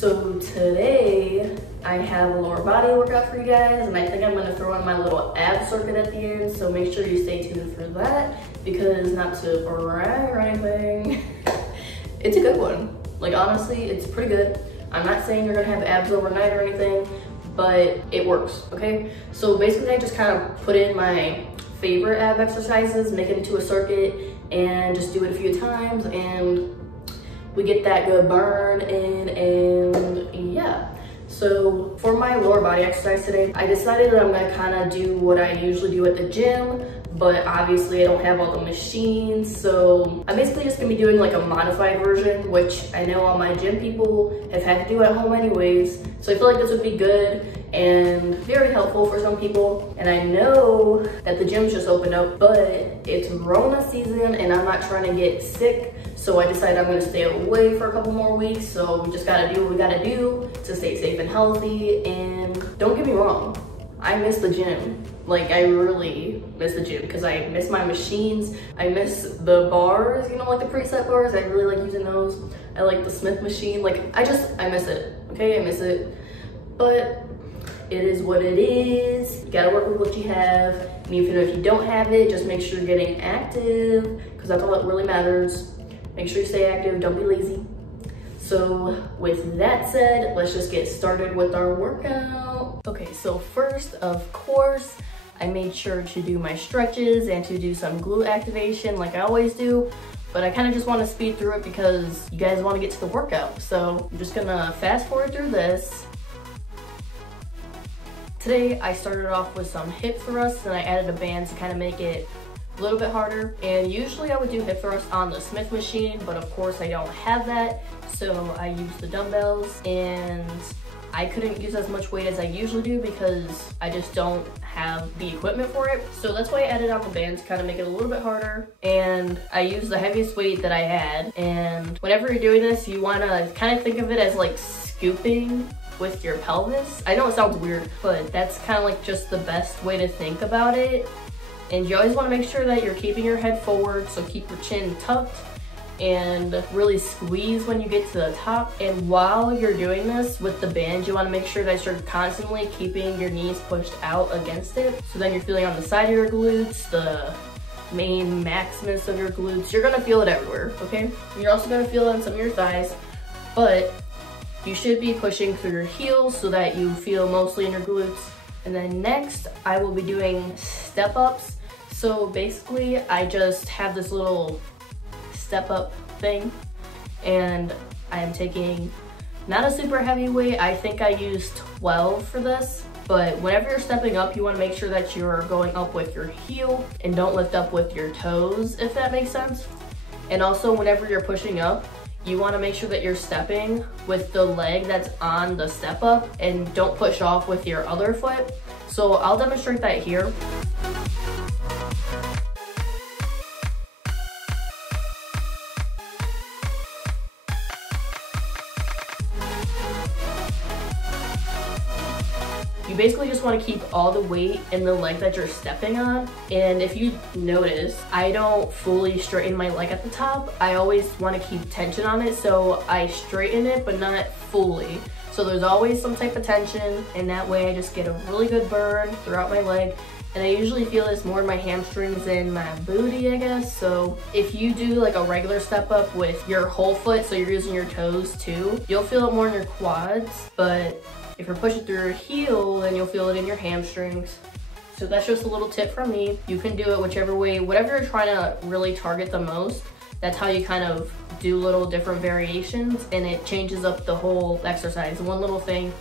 So today I have a lower body workout for you guys, and I think I'm gonna throw in my little ab circuit at the end, so make sure you stay tuned for that, because not to brag or anything, it's a good one. Like honestly, it's pretty good. I'm not saying you're gonna have abs overnight or anything, but it works, okay? So basically I just kind of put in my favorite ab exercises, make it into a circuit, and just do it a few times, and we get that good burn in, and yeah. So for my lower body exercise today, I decided that I'm gonna kind of do what I usually do at the gym, but obviously I don't have all the machines, so I'm basically just gonna be doing like a modified version, which I know all my gym people have had to do at home anyways. So I feel like this would be good and very helpful for some people. And I know that the gym's just opened up, but it's Rona season and I'm not trying to get sick. So I decided I'm gonna stay away for a couple more weeks. So we just gotta do what we gotta do to stay safe and healthy. And don't get me wrong, I miss the gym. Like I really miss the gym because I miss my machines. I miss the bars, you know, like the preset bars. I really like using those. I like the Smith machine. Like I miss it, okay? I miss it. But it is what it is. You gotta work with what you have. And even if you don't have it, just make sure you're getting active, because that's all that really matters. Make sure you stay active, don't be lazy. So with that said, let's just get started with our workout. Okay, so first, of course, I made sure to do my stretches and to do some glute activation like I always do, but I kind of just want to speed through it because you guys want to get to the workout. So I'm just gonna fast forward through this. Today, I started off with some hip thrusts and I added a band to kind of make it a little bit harder. And usually I would do hip thrusts on the Smith machine, but of course I don't have that. So I used the dumbbells, and I couldn't use as much weight as I usually do because I just don't have the equipment for it. So that's why I added on the band to kind of make it a little bit harder. And I used the heaviest weight that I had. And whenever you're doing this, you want to kind of think of it as like scooping with your pelvis. I know it sounds weird, but that's kind of like just the best way to think about it. And you always want to make sure that you're keeping your head forward, so keep your chin tucked and really squeeze when you get to the top. And while you're doing this with the band, you want to make sure that you're constantly keeping your knees pushed out against it, so then you're feeling on the side of your glutes, the main maximus of your glutes. You're gonna feel it everywhere, okay? You're also gonna feel it on some of your thighs, but you should be pushing through your heels so that you feel mostly in your glutes. And then next, I will be doing step ups. So basically, I just have this little step up thing, and I am taking not a super heavy weight. I think I used 12 for this, but whenever you're stepping up, you want to make sure that you're going up with your heel and don't lift up with your toes, if that makes sense. And also, whenever you're pushing up, you want to make sure that you're stepping with the leg that's on the step up and don't push off with your other foot. So I'll demonstrate that here. You basically just want to keep all the weight in the leg that you're stepping on. And if you notice, I don't fully straighten my leg at the top. I always want to keep tension on it, so I straighten it, but not fully. So there's always some type of tension, and that way I just get a really good burn throughout my leg. And I usually feel this more in my hamstrings and my booty, I guess. So if you do like a regular step up with your whole foot, so you're using your toes too, you'll feel it more in your quads. But if you're pushing through your heel, then you'll feel it in your hamstrings. So that's just a little tip from me. You can do it whichever way, whatever you're trying to really target the most. That's how you kind of do little different variations, and it changes up the whole exercise. One little thing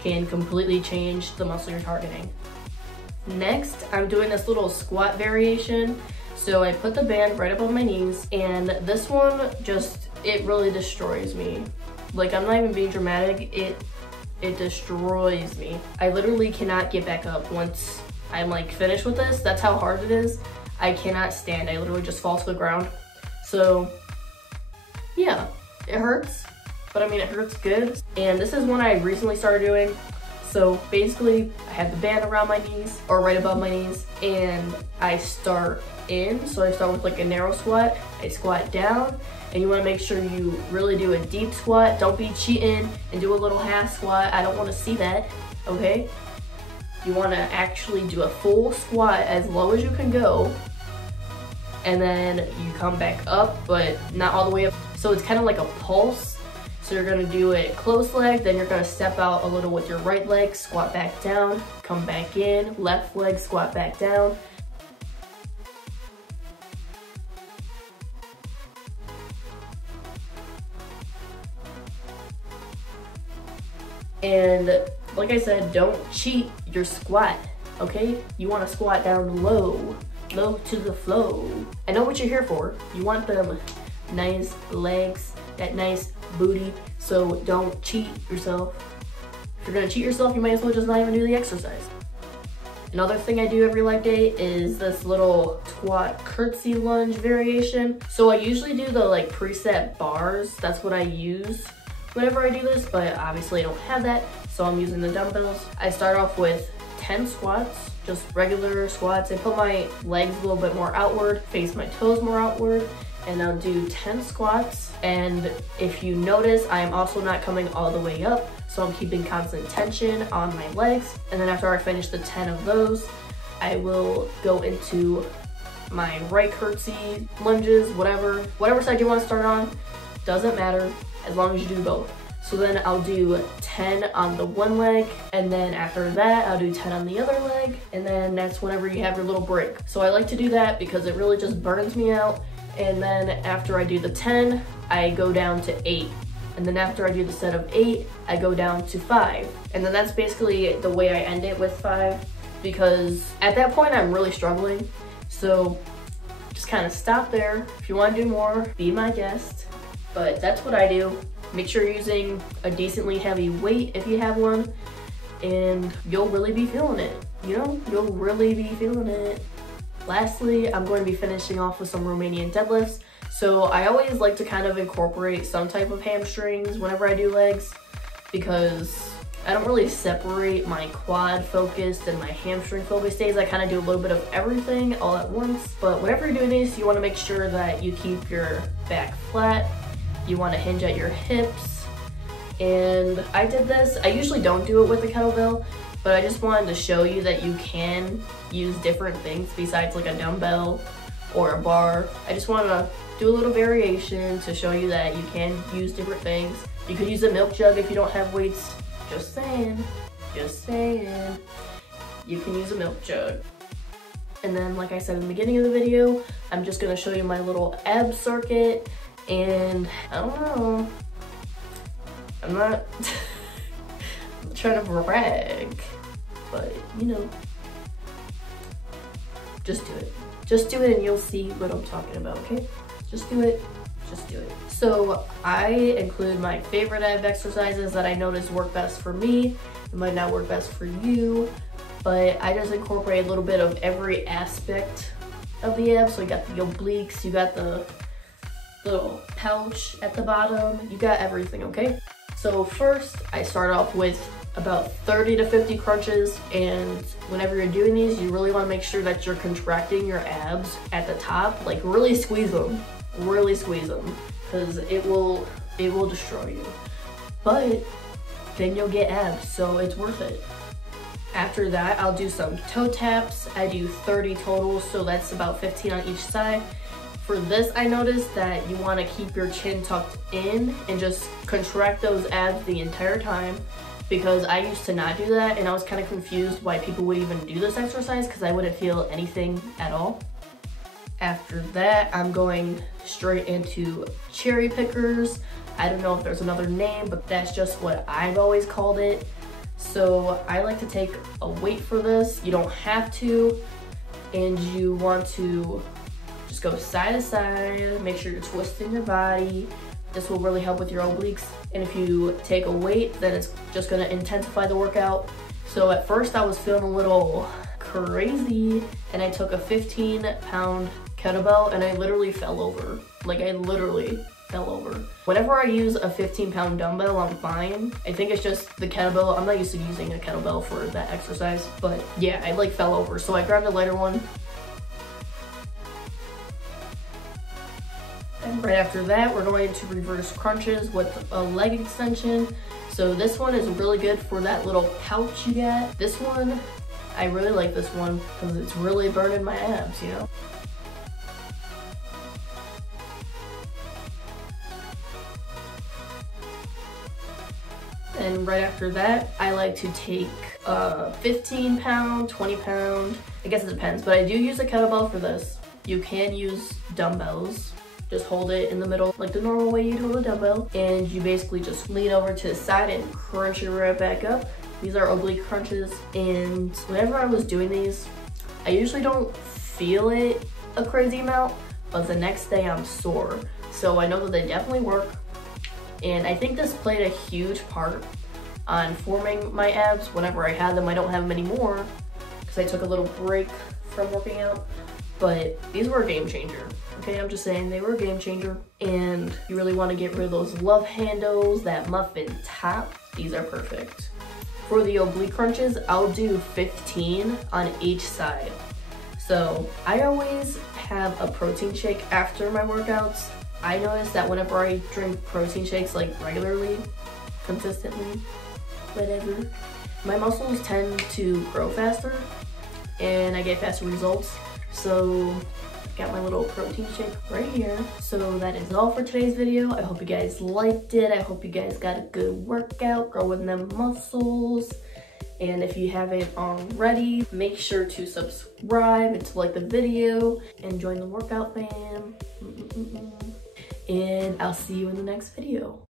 can completely change the muscle you're targeting. Next, I'm doing this little squat variation. So I put the band right above my knees, and this one it really destroys me. Like, I'm not even being dramatic. It destroys me. I literally cannot get back up once I'm like finished with this. That's how hard it is. I cannot stand. I literally just fall to the ground. So yeah, it hurts, but I mean, it hurts good. And this is one I recently started doing. So basically, I have the band around my knees, or right above my knees, and I start in. So I start with like a narrow squat, I squat down, and you want to make sure you really do a deep squat. Don't be cheating and do a little half squat. I don't want to see that, okay? You want to actually do a full squat as low as you can go, and then you come back up, but not all the way up. So it's kind of like a pulse. So you're gonna do it close leg, then you're gonna step out a little with your right leg, squat back down, come back in, left leg, squat back down. And like I said, don't cheat your squat, okay? You wanna squat down low to the flow. I know what you're here for. You want them nice legs, that nice booty, so don't cheat yourself. If you're gonna cheat yourself, you might as well just not even do the exercise. Another thing I do every leg day is this little squat curtsy lunge variation. So I usually do the like preset bars. That's what I use whenever I do this, but obviously I don't have that, so I'm using the dumbbells. I start off with 10 squats, just regular squats. I put my legs a little bit more outward, face my toes more outward, and I'll do 10 squats. And if you notice, I am also not coming all the way up, so I'm keeping constant tension on my legs. And then after I finish the 10 of those, I will go into my right curtsy, lunges, whatever side you want to start on, doesn't matter, as long as you do both. So then I'll do 10 on the one leg, and then after that, I'll do 10 on the other leg, and then that's whenever you have your little break. So I like to do that because it really just burns me out. And then after I do the 10, I go down to 8. And then after I do the set of 8, I go down to 5. And then that's basically the way I end it with 5, because at that point I'm really struggling. So just kind of stop there. If you want to do more, be my guest. But that's what I do. Make sure you're using a decently heavy weight if you have one, and you'll really be feeling it. You know, you'll really be feeling it. Lastly, I'm going to be finishing off with some Romanian deadlifts. So I always like to kind of incorporate some type of hamstrings whenever I do legs, because I don't really separate my quad focused and my hamstring focused days. I kind of do a little bit of everything all at once. But whenever you're doing these, you want to make sure that you keep your back flat. You want to hinge at your hips. And I did this, I usually don't do it with a kettlebell, but I just wanted to show you that you can use different things besides like a dumbbell or a bar. I just want to do a little variation to show you that you can use different things. You could use a milk jug if you don't have weights. Just saying. You can use a milk jug. And then, like I said in the beginning of the video, I'm just gonna show you my little ab circuit. And I don't know, I'm not trying to brag, but you know, just do it. Just do it and you'll see what I'm talking about, okay? Just do it. So I include my favorite ab exercises that I notice work best for me. It might not work best for you, but I just incorporate a little bit of every aspect of the abs. So you got the obliques, you got the little pouch at the bottom, you got everything, okay? So first, I start off with about 30 to 50 crunches, and whenever you're doing these, you really want to make sure that you're contracting your abs at the top, like really squeeze them, because it will destroy you. But then you'll get abs, so it's worth it. After that, I'll do some toe taps. I do 30 total, so that's about 15 on each side. For this, I noticed that you want to keep your chin tucked in and just contract those abs the entire time, because I used to not do that, and I was kind of confused why people would even do this exercise because I wouldn't feel anything at all. After that, I'm going straight into cherry pickers. I don't know if there's another name, but that's just what I've always called it. So I like to take a weight for this. You don't have to, and you want to just go side to side, make sure you're twisting your body. This will really help with your obliques. And if you take a weight, then it's just gonna intensify the workout. So at first I was feeling a little crazy, and I took a 15-pound kettlebell and I literally fell over. Like, I literally fell over. Whenever I use a 15-pound dumbbell, I'm fine. I think it's just the kettlebell. I'm not used to using a kettlebell for that exercise, but yeah, I like fell over. So I grabbed a lighter one. And right after that, we're going to reverse crunches with a leg extension. So this one is really good for that little pouch you get. This one, I really like this one because it's really burning my abs, you know? And right after that, I like to take a 15 pound, 20 pound, I guess it depends, but I do use a kettlebell for this. You can use dumbbells. Just hold it in the middle like the normal way you'd hold a dumbbell, and you basically just lean over to the side and crunch it right back up. These are oblique crunches, and whenever I was doing these, I usually don't feel it a crazy amount, but the next day I'm sore. So I know that they definitely work. And I think this played a huge part on forming my abs whenever I had them. I don't have them anymore because I took a little break from working out, but these were a game changer. Okay, I'm just saying they were a game changer. And you really want to get rid of those love handles, that muffin top. These are perfect. For the oblique crunches, I'll do 15 on each side. So I always have a protein shake after my workouts. I notice that whenever I drink protein shakes like regularly, consistently, whatever, my muscles tend to grow faster and I get faster results. So got my little protein shake right here. So that is all for today's video. I hope you guys liked it. I hope you guys got a good workout, growing them muscles. And if you haven't already, make sure to subscribe and to like the video and join the workout fam. And I'll see you in the next video.